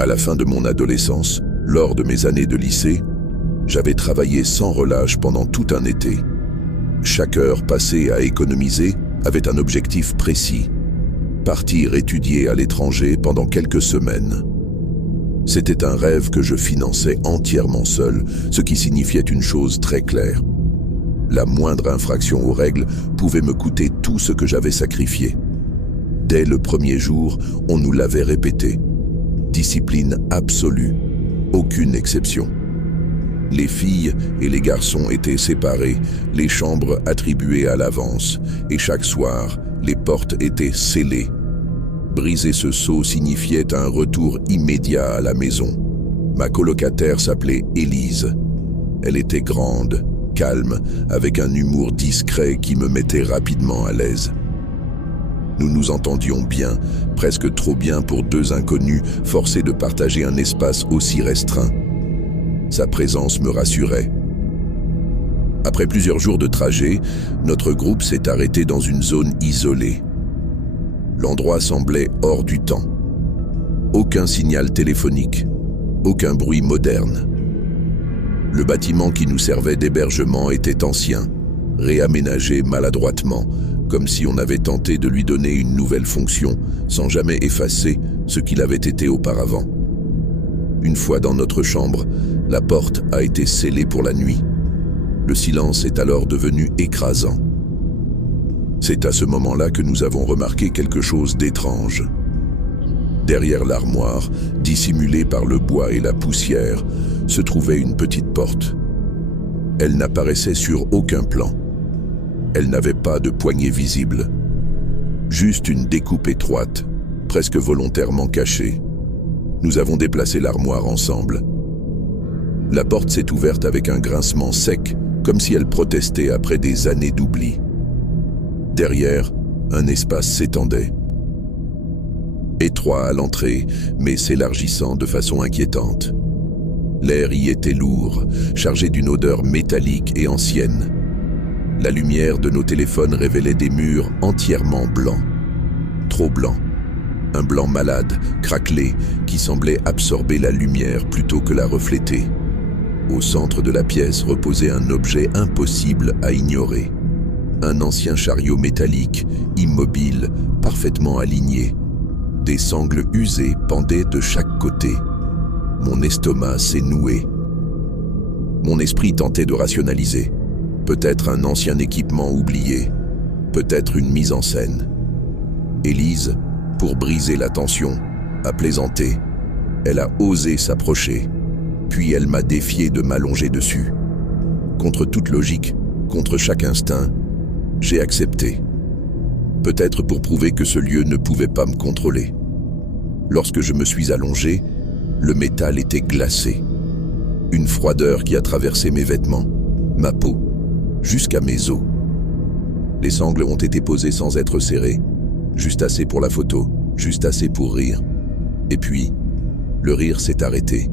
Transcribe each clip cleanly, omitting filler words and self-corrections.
À la fin de mon adolescence, lors de mes années de lycée, j'avais travaillé sans relâche pendant tout un été. Chaque heure passée à économiser avait un objectif précis: partir étudier à l'étranger pendant quelques semaines. C'était un rêve que je finançais entièrement seul, ce qui signifiait une chose très claire. La moindre infraction aux règles pouvait me coûter tout ce que j'avais sacrifié. Dès le premier jour, on nous l'avait répété. Discipline absolue, aucune exception. Les filles et les garçons étaient séparés, les chambres attribuées à l'avance, et chaque soir, les portes étaient scellées. Briser ce sceau signifiait un retour immédiat à la maison. Ma colocataire s'appelait Élise. Elle était grande, calme, avec un humour discret qui me mettait rapidement à l'aise. Nous nous entendions bien, presque trop bien pour deux inconnus forcés de partager un espace aussi restreint. Sa présence me rassurait. Après plusieurs jours de trajet, notre groupe s'est arrêté dans une zone isolée. L'endroit semblait hors du temps. Aucun signal téléphonique, aucun bruit moderne. Le bâtiment qui nous servait d'hébergement était ancien, réaménagé maladroitement, comme si on avait tenté de lui donner une nouvelle fonction, sans jamais effacer ce qu'il avait été auparavant. Une fois dans notre chambre, la porte a été scellée pour la nuit. Le silence est alors devenu écrasant. C'est à ce moment-là que nous avons remarqué quelque chose d'étrange. Derrière l'armoire, dissimulée par le bois et la poussière, se trouvait une petite porte. Elle n'apparaissait sur aucun plan. Elle n'avait pas de poignée visible. Juste une découpe étroite, presque volontairement cachée. Nous avons déplacé l'armoire ensemble. La porte s'est ouverte avec un grincement sec, comme si elle protestait après des années d'oubli. Derrière, un espace s'étendait. Étroit à l'entrée, mais s'élargissant de façon inquiétante. L'air y était lourd, chargé d'une odeur métallique et ancienne. La lumière de nos téléphones révélait des murs entièrement blancs. Trop blancs. Un blanc malade, craquelé, qui semblait absorber la lumière plutôt que la refléter. Au centre de la pièce reposait un objet impossible à ignorer. Un ancien chariot métallique, immobile, parfaitement aligné. Des sangles usées pendaient de chaque côté. Mon estomac s'est noué. Mon esprit tentait de rationaliser. Peut-être un ancien équipement oublié, peut-être une mise en scène. Élise, pour briser la tension, a plaisanté. Elle a osé s'approcher, puis elle m'a défié de m'allonger dessus. Contre toute logique, contre chaque instinct, j'ai accepté. Peut-être pour prouver que ce lieu ne pouvait pas me contrôler. Lorsque je me suis allongé, le métal était glacé. Une froideur qui a traversé mes vêtements, ma peau, jusqu'à mes os. Les sangles ont été posées sans être serrées, juste assez pour la photo, juste assez pour rire. Et puis, le rire s'est arrêté.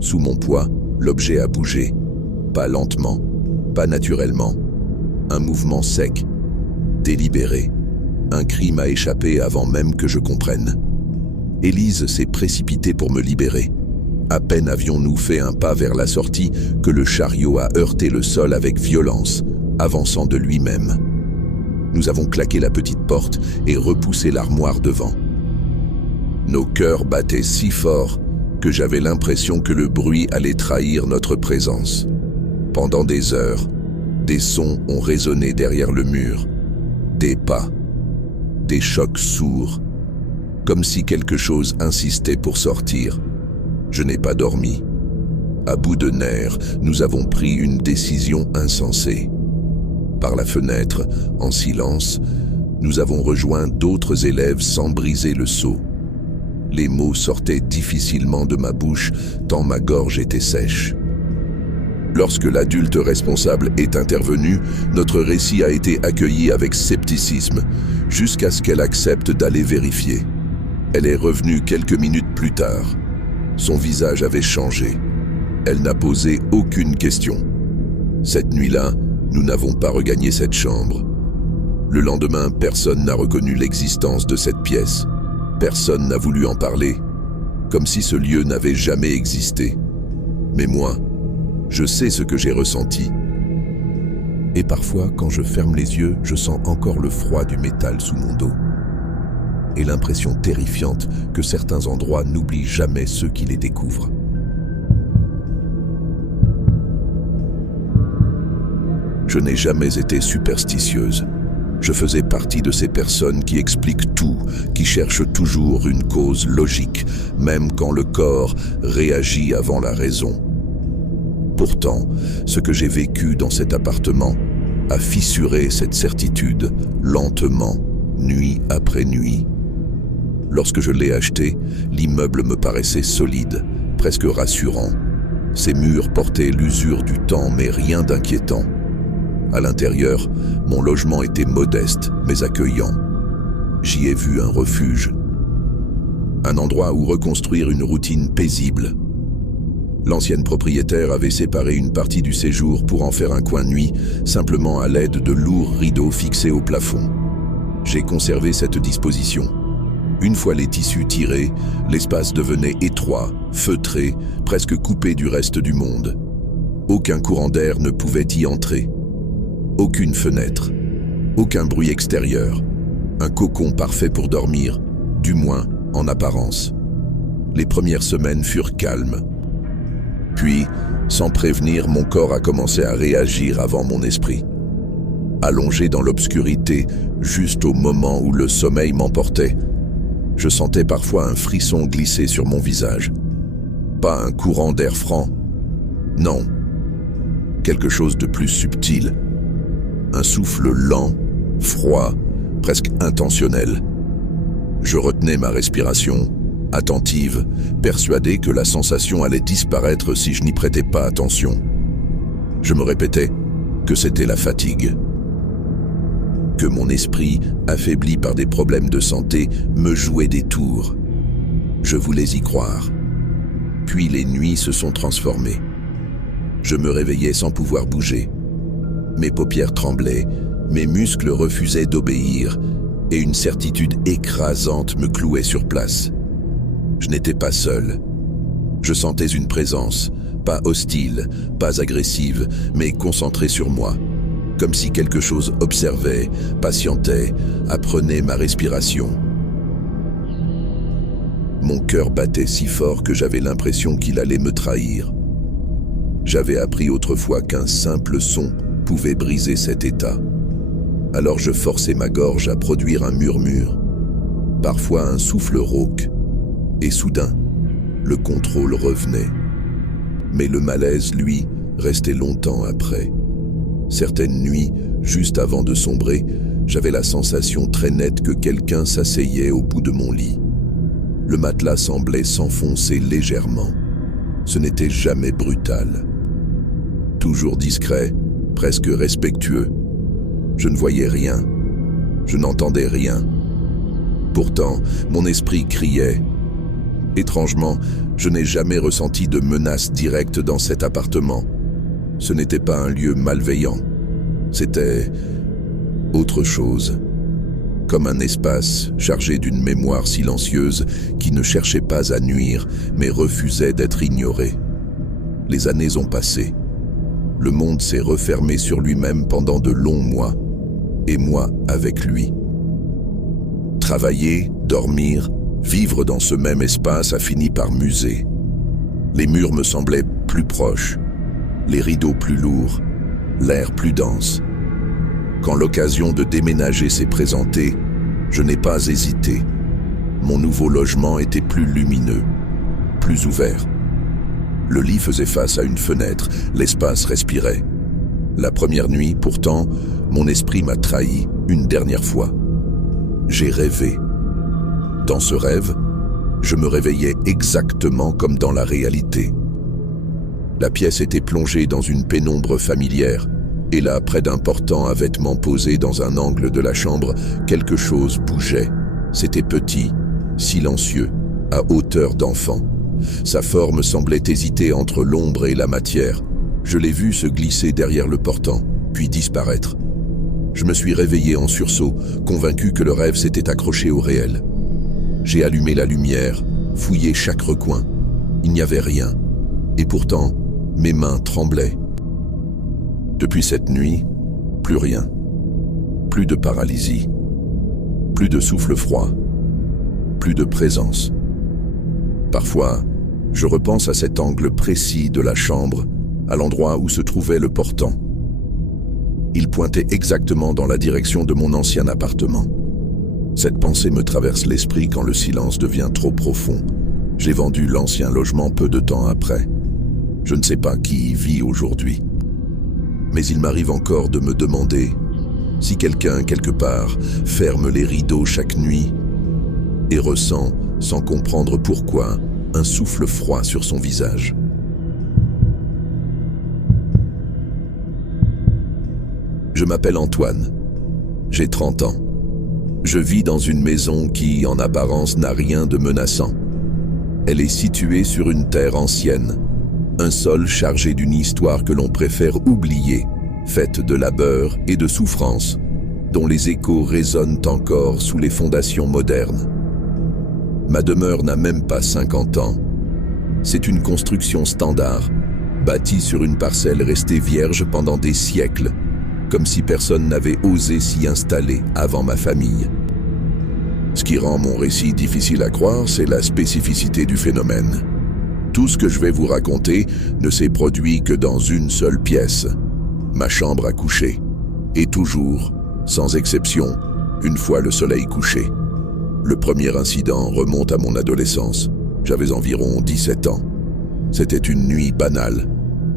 Sous mon poids, l'objet a bougé, pas lentement, pas naturellement. Un mouvement sec, délibéré. Un cri m'a échappé avant même que je comprenne. Élise s'est précipitée pour me libérer. À peine avions-nous fait un pas vers la sortie que le chariot a heurté le sol avec violence, avançant de lui-même. Nous avons claqué la petite porte et repoussé l'armoire devant. Nos cœurs battaient si fort que j'avais l'impression que le bruit allait trahir notre présence. Pendant des heures, des sons ont résonné derrière le mur. Des pas, des chocs sourds, comme si quelque chose insistait pour sortir. Je n'ai pas dormi. À bout de nerfs, nous avons pris une décision insensée. Par la fenêtre, en silence, nous avons rejoint d'autres élèves sans briser le sceau. Les mots sortaient difficilement de ma bouche, tant ma gorge était sèche. Lorsque l'adulte responsable est intervenu, notre récit a été accueilli avec scepticisme, jusqu'à ce qu'elle accepte d'aller vérifier. Elle est revenue quelques minutes plus tard. Son visage avait changé. Elle n'a posé aucune question. Cette nuit-là, nous n'avons pas regagné cette chambre. Le lendemain, personne n'a reconnu l'existence de cette pièce. Personne n'a voulu en parler. comme si ce lieu n'avait jamais existé. Mais moi, je sais ce que j'ai ressenti. Et parfois, quand je ferme les yeux, je sens encore le froid du métal sous mon dos. Et l'impression terrifiante que certains endroits n'oublient jamais ceux qui les découvrent. Je n'ai jamais été superstitieuse. Je faisais partie de ces personnes qui expliquent tout, qui cherchent toujours une cause logique, même quand le corps réagit avant la raison. Pourtant, ce que j'ai vécu dans cet appartement a fissuré cette certitude, lentement, nuit après nuit. Lorsque je l'ai acheté, l'immeuble me paraissait solide, presque rassurant. Ses murs portaient l'usure du temps, mais rien d'inquiétant. À l'intérieur, mon logement était modeste, mais accueillant. J'y ai vu un refuge. Un endroit où reconstruire une routine paisible. L'ancienne propriétaire avait séparé une partie du séjour pour en faire un coin nuit, simplement à l'aide de lourds rideaux fixés au plafond. J'ai conservé cette disposition. Une fois les tissus tirés, l'espace devenait étroit, feutré, presque coupé du reste du monde. Aucun courant d'air ne pouvait y entrer. Aucune fenêtre, aucun bruit extérieur. Un cocon parfait pour dormir, du moins en apparence. Les premières semaines furent calmes. Puis, sans prévenir, mon corps a commencé à réagir avant mon esprit. Allongé dans l'obscurité, juste au moment où le sommeil m'emportait, je sentais parfois un frisson glisser sur mon visage. Pas un courant d'air franc. Non. Quelque chose de plus subtil. Un souffle lent, froid, presque intentionnel. Je retenais ma respiration, attentive, persuadé que la sensation allait disparaître si je n'y prêtais pas attention. Je me répétais que c'était la fatigue. Que mon esprit, affaibli par des problèmes de santé, me jouait des tours. Je voulais y croire. Puis les nuits se sont transformées. Je me réveillais sans pouvoir bouger. Mes paupières tremblaient, mes muscles refusaient d'obéir, et une certitude écrasante me clouait sur place. Je n'étais pas seul. Je sentais une présence, pas hostile, pas agressive, mais concentrée sur moi. Comme si quelque chose observait, patientait, apprenait ma respiration. Mon cœur battait si fort que j'avais l'impression qu'il allait me trahir. J'avais appris autrefois qu'un simple son pouvait briser cet état. Alors je forçais ma gorge à produire un murmure, parfois un souffle rauque, et soudain, le contrôle revenait. Mais le malaise, lui, restait longtemps après. Certaines nuits, juste avant de sombrer, j'avais la sensation très nette que quelqu'un s'asseyait au bout de mon lit. Le matelas semblait s'enfoncer légèrement. Ce n'était jamais brutal. Toujours discret, presque respectueux. Je ne voyais rien. Je n'entendais rien. Pourtant, mon esprit criait. Étrangement, je n'ai jamais ressenti de menace directe dans cet appartement. Ce n'était pas un lieu malveillant. C'était autre chose. Comme un espace chargé d'une mémoire silencieuse qui ne cherchait pas à nuire, mais refusait d'être ignorée. Les années ont passé. Le monde s'est refermé sur lui-même pendant de longs mois, et moi avec lui. Travailler, dormir, vivre dans ce même espace a fini par m'user. Les murs me semblaient plus proches, les rideaux plus lourds, l'air plus dense. Quand l'occasion de déménager s'est présentée, je n'ai pas hésité. Mon nouveau logement était plus lumineux, plus ouvert. Le lit faisait face à une fenêtre, l'espace respirait. La première nuit, pourtant, mon esprit m'a trahi une dernière fois. J'ai rêvé. Dans ce rêve, je me réveillais exactement comme dans la réalité. La pièce était plongée dans une pénombre familière, et là, près d'un portant à vêtements posé dans un angle de la chambre, quelque chose bougeait. C'était petit, silencieux, à hauteur d'enfant. Sa forme semblait hésiter entre l'ombre et la matière. Je l'ai vu se glisser derrière le portant, puis disparaître. Je me suis réveillé en sursaut, convaincu que le rêve s'était accroché au réel. J'ai allumé la lumière, fouillé chaque recoin. Il n'y avait rien. Et pourtant, mes mains tremblaient. Depuis cette nuit, plus rien. Plus de paralysie. Plus de souffle froid. Plus de présence. Parfois, je repense à cet angle précis de la chambre, à l'endroit où se trouvait le portant. Il pointait exactement dans la direction de mon ancien appartement. Cette pensée me traverse l'esprit quand le silence devient trop profond. J'ai vendu l'ancien logement peu de temps après. Je ne sais pas qui y vit aujourd'hui. Mais il m'arrive encore de me demander si quelqu'un, quelque part, ferme les rideaux chaque nuit et ressent, sans comprendre pourquoi, un souffle froid sur son visage. Je m'appelle Antoine. J'ai 30 ans. Je vis dans une maison qui, en apparence, n'a rien de menaçant. Elle est située sur une terre ancienne, un sol chargé d'une histoire que l'on préfère oublier, faite de labeur et de souffrance, dont les échos résonnent encore sous les fondations modernes. Ma demeure n'a même pas 50 ans. C'est une construction standard, bâtie sur une parcelle restée vierge pendant des siècles, comme si personne n'avait osé s'y installer avant ma famille. Ce qui rend mon récit difficile à croire, c'est la spécificité du phénomène. Tout ce que je vais vous raconter ne s'est produit que dans une seule pièce, ma chambre à coucher, et toujours, sans exception, une fois le soleil couché. Le premier incident remonte à mon adolescence. J'avais environ 17 ans. C'était une nuit banale.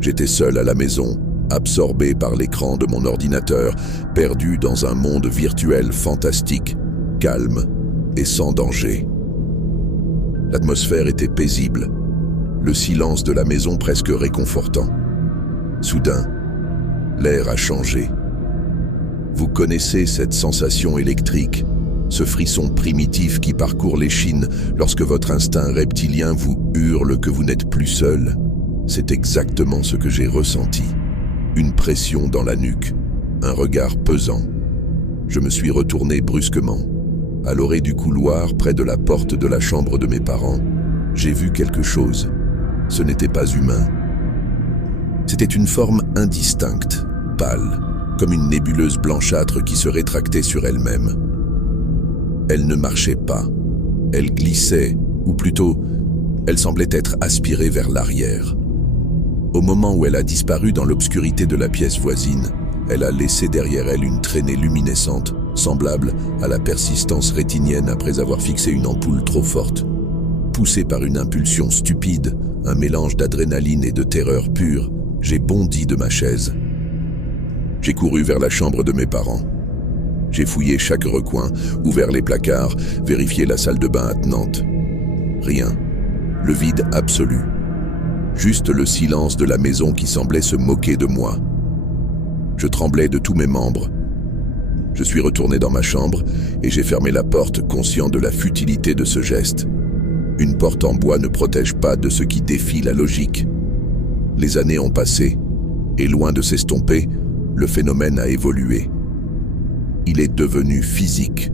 J'étais seul à la maison, absorbé par l'écran de mon ordinateur, perdu dans un monde virtuel fantastique, calme et sans danger. L'atmosphère était paisible, le silence de la maison presque réconfortant. Soudain, l'air a changé. Vous connaissez cette sensation électrique, ce frisson primitif qui parcourt l'échine lorsque votre instinct reptilien vous hurle que vous n'êtes plus seul. C'est exactement ce que j'ai ressenti. Une pression dans la nuque, un regard pesant. Je me suis retourné brusquement. À l'orée du couloir, près de la porte de la chambre de mes parents, j'ai vu quelque chose. Ce n'était pas humain. C'était une forme indistincte, pâle, comme une nébuleuse blanchâtre qui se rétractait sur elle-même. Elle ne marchait pas. Elle glissait, ou plutôt, elle semblait être aspirée vers l'arrière. Au moment où elle a disparu dans l'obscurité de la pièce voisine, elle a laissé derrière elle une traînée luminescente, semblable à la persistance rétinienne après avoir fixé une ampoule trop forte. Poussé par une impulsion stupide, un mélange d'adrénaline et de terreur pure, j'ai bondi de ma chaise. J'ai couru vers la chambre de mes parents. J'ai fouillé chaque recoin, ouvert les placards, vérifié la salle de bain attenante. Rien. Le vide absolu. Juste le silence de la maison qui semblait se moquer de moi. Je tremblais de tous mes membres. Je suis retourné dans ma chambre et j'ai fermé la porte, conscient de la futilité de ce geste. Une porte en bois ne protège pas de ce qui défie la logique. Les années ont passé, et loin de s'estomper, le phénomène a évolué. Il est devenu physique.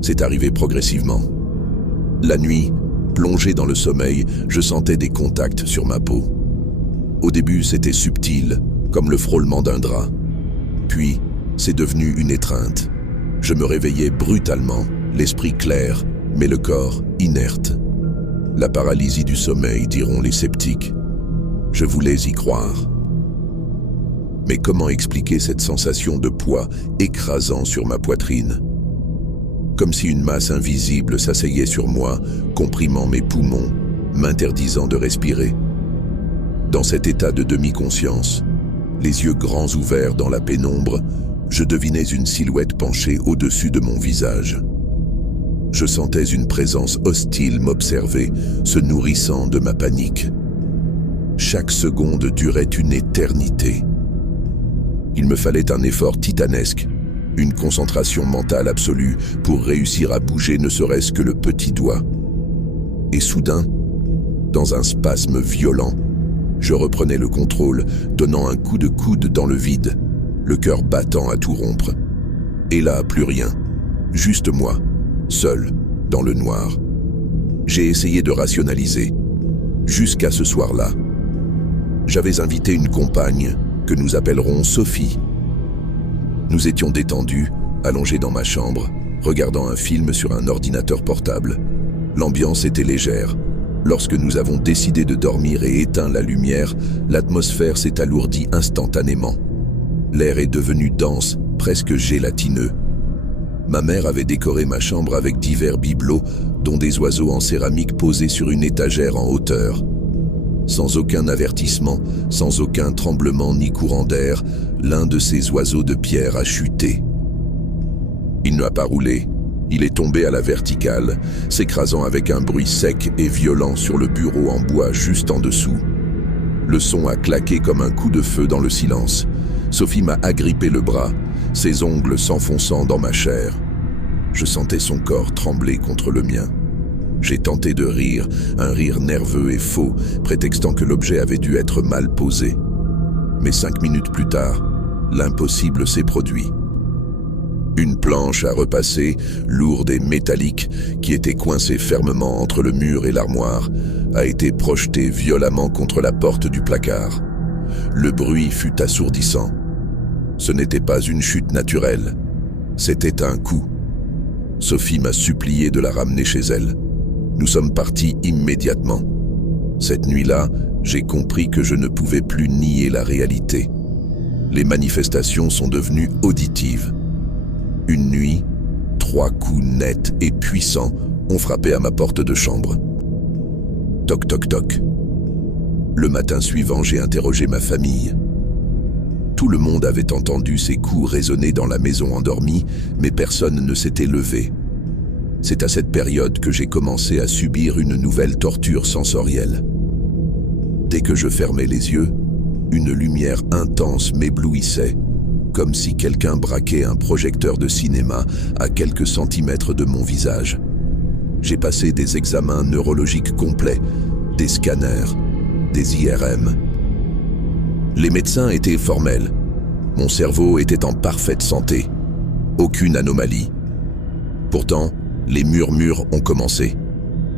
C'est arrivé progressivement. La nuit, plongé dans le sommeil, je sentais des contacts sur ma peau. Au début, c'était subtil, comme le frôlement d'un drap. Puis, c'est devenu une étreinte. Je me réveillais brutalement, l'esprit clair, mais le corps inerte. La paralysie du sommeil, diront les sceptiques. Je voulais y croire. Mais comment expliquer cette sensation de poids écrasant sur ma poitrine? Comme si une masse invisible s'asseyait sur moi, comprimant mes poumons, m'interdisant de respirer. Dans cet état de demi-conscience, les yeux grands ouverts dans la pénombre, je devinais une silhouette penchée au-dessus de mon visage. Je sentais une présence hostile m'observer, se nourrissant de ma panique. Chaque seconde durait une éternité. Il me fallait un effort titanesque, une concentration mentale absolue pour réussir à bouger ne serait-ce que le petit doigt. Et soudain, dans un spasme violent, je reprenais le contrôle, donnant un coup de coude dans le vide, le cœur battant à tout rompre. Et là, plus rien, juste moi, seul, dans le noir. J'ai essayé de rationaliser. Jusqu'à ce soir-là. J'avais invité une compagne, que nous appellerons Sophie. Nous étions détendus, allongés dans ma chambre, regardant un film sur un ordinateur portable. L'ambiance était légère. Lorsque nous avons décidé de dormir et éteint la lumière, l'atmosphère s'est alourdie instantanément. L'air est devenu dense, presque gélatineux. Ma mère avait décoré ma chambre avec divers bibelots, dont des oiseaux en céramique posés sur une étagère en hauteur. Sans aucun avertissement, sans aucun tremblement ni courant d'air, l'un de ces oiseaux de pierre a chuté. Il n'a pas roulé, il est tombé à la verticale, s'écrasant avec un bruit sec et violent sur le bureau en bois juste en dessous. Le son a claqué comme un coup de feu dans le silence. Sophie m'a agrippé le bras, ses ongles s'enfonçant dans ma chair. Je sentais son corps trembler contre le mien. J'ai tenté de rire, un rire nerveux et faux, prétextant que l'objet avait dû être mal posé. Mais 5 minutes plus tard, l'impossible s'est produit. Une planche à repasser, lourde et métallique, qui était coincée fermement entre le mur et l'armoire, a été projetée violemment contre la porte du placard. Le bruit fut assourdissant. Ce n'était pas une chute naturelle, c'était un coup. Sophie m'a supplié de la ramener chez elle. Nous sommes partis immédiatement. Cette nuit-là, j'ai compris que je ne pouvais plus nier la réalité. Les manifestations sont devenues auditives. Une nuit, 3 coups nets et puissants ont frappé à ma porte de chambre. Toc toc toc. Le matin suivant, j'ai interrogé ma famille. Tout le monde avait entendu ces coups résonner dans la maison endormie, mais personne ne s'était levé. C'est à cette période que j'ai commencé à subir une nouvelle torture sensorielle. Dès que je fermais les yeux, une lumière intense m'éblouissait, comme si quelqu'un braquait un projecteur de cinéma à quelques centimètres de mon visage. J'ai passé des examens neurologiques complets, des scanners, des IRM. Les médecins étaient formels. Mon cerveau était en parfaite santé. Aucune anomalie. Pourtant, les murmures ont commencé.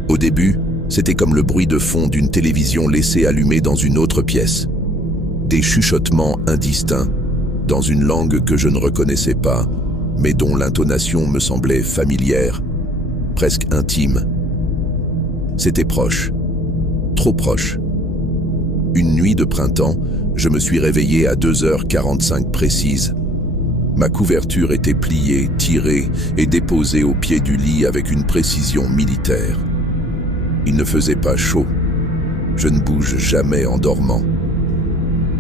Au début, c'était comme le bruit de fond d'une télévision laissée allumée dans une autre pièce. Des chuchotements indistincts, dans une langue que je ne reconnaissais pas, mais dont l'intonation me semblait familière, presque intime. C'était proche, trop proche. Une nuit de printemps, je me suis réveillé à 2h45 précises. Ma couverture était pliée, tirée et déposée au pied du lit avec une précision militaire. Il ne faisait pas chaud. Je ne bouge jamais en dormant.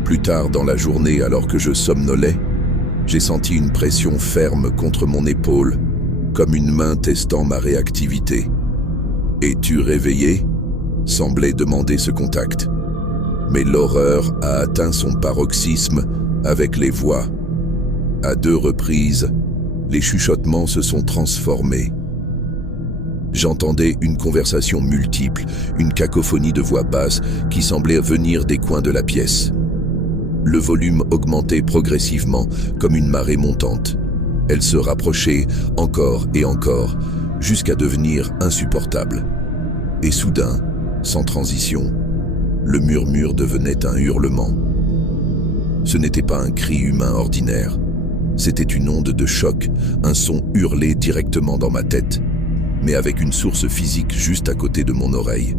Plus tard dans la journée, alors que je somnolais, j'ai senti une pression ferme contre mon épaule, comme une main testant ma réactivité. « Es-tu réveillé ?» semblait demander ce contact. Mais l'horreur a atteint son paroxysme avec les voix. À 2 reprises, les chuchotements se sont transformés. J'entendais une conversation multiple, une cacophonie de voix basses qui semblait venir des coins de la pièce. Le volume augmentait progressivement, comme une marée montante. Elle se rapprochait encore et encore, jusqu'à devenir insupportable. Et soudain, sans transition, le murmure devenait un hurlement. Ce n'était pas un cri humain ordinaire. C'était une onde de choc, un son hurlé directement dans ma tête, mais avec une source physique juste à côté de mon oreille.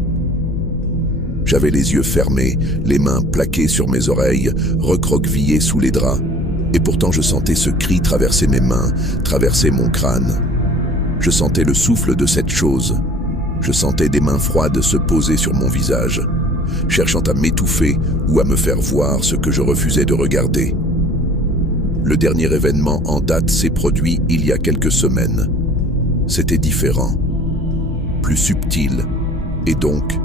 J'avais les yeux fermés, les mains plaquées sur mes oreilles, recroquevillées sous les draps, et pourtant je sentais ce cri traverser mes mains, traverser mon crâne. Je sentais le souffle de cette chose. Je sentais des mains froides se poser sur mon visage, cherchant à m'étouffer ou à me faire voir ce que je refusais de regarder. Le dernier événement en date s'est produit il y a quelques semaines. C'était différent, plus subtil et donc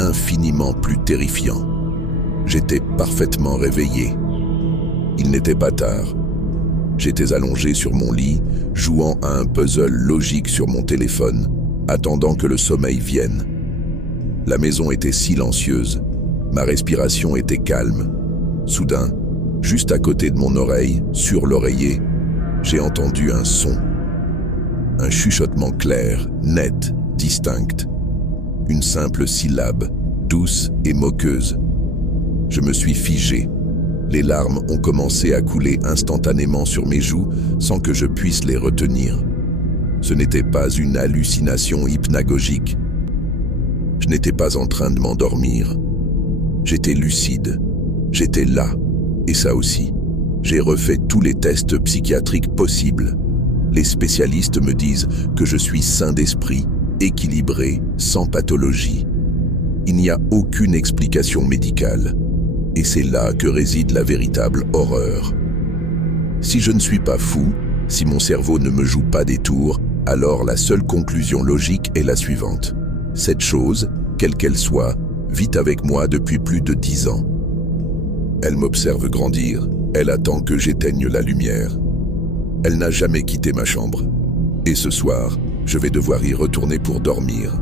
infiniment plus terrifiant. J'étais parfaitement réveillé. Il n'était pas tard. J'étais allongé sur mon lit, jouant à un puzzle logique sur mon téléphone, attendant que le sommeil vienne. La maison était silencieuse, ma respiration était calme. Soudain, juste à côté de mon oreille, sur l'oreiller, j'ai entendu un son. Un chuchotement clair, net, distinct. une simple syllabe, douce et moqueuse. Je me suis figé. Les larmes ont commencé à couler instantanément sur mes joues sans que je puisse les retenir. Ce n'était pas une hallucination hypnagogique. Je n'étais pas en train de m'endormir. J'étais lucide. J'étais là. Et ça aussi. J'ai refait tous les tests psychiatriques possibles. Les spécialistes me disent que je suis sain d'esprit, équilibré, sans pathologie. Il n'y a aucune explication médicale. Et c'est là que réside la véritable horreur. Si je ne suis pas fou, si mon cerveau ne me joue pas des tours, alors la seule conclusion logique est la suivante. Cette chose, quelle qu'elle soit, vit avec moi depuis plus de 10 ans. Elle m'observe grandir, elle attend que j'éteigne la lumière. Elle n'a jamais quitté ma chambre. Et ce soir, je vais devoir y retourner pour dormir.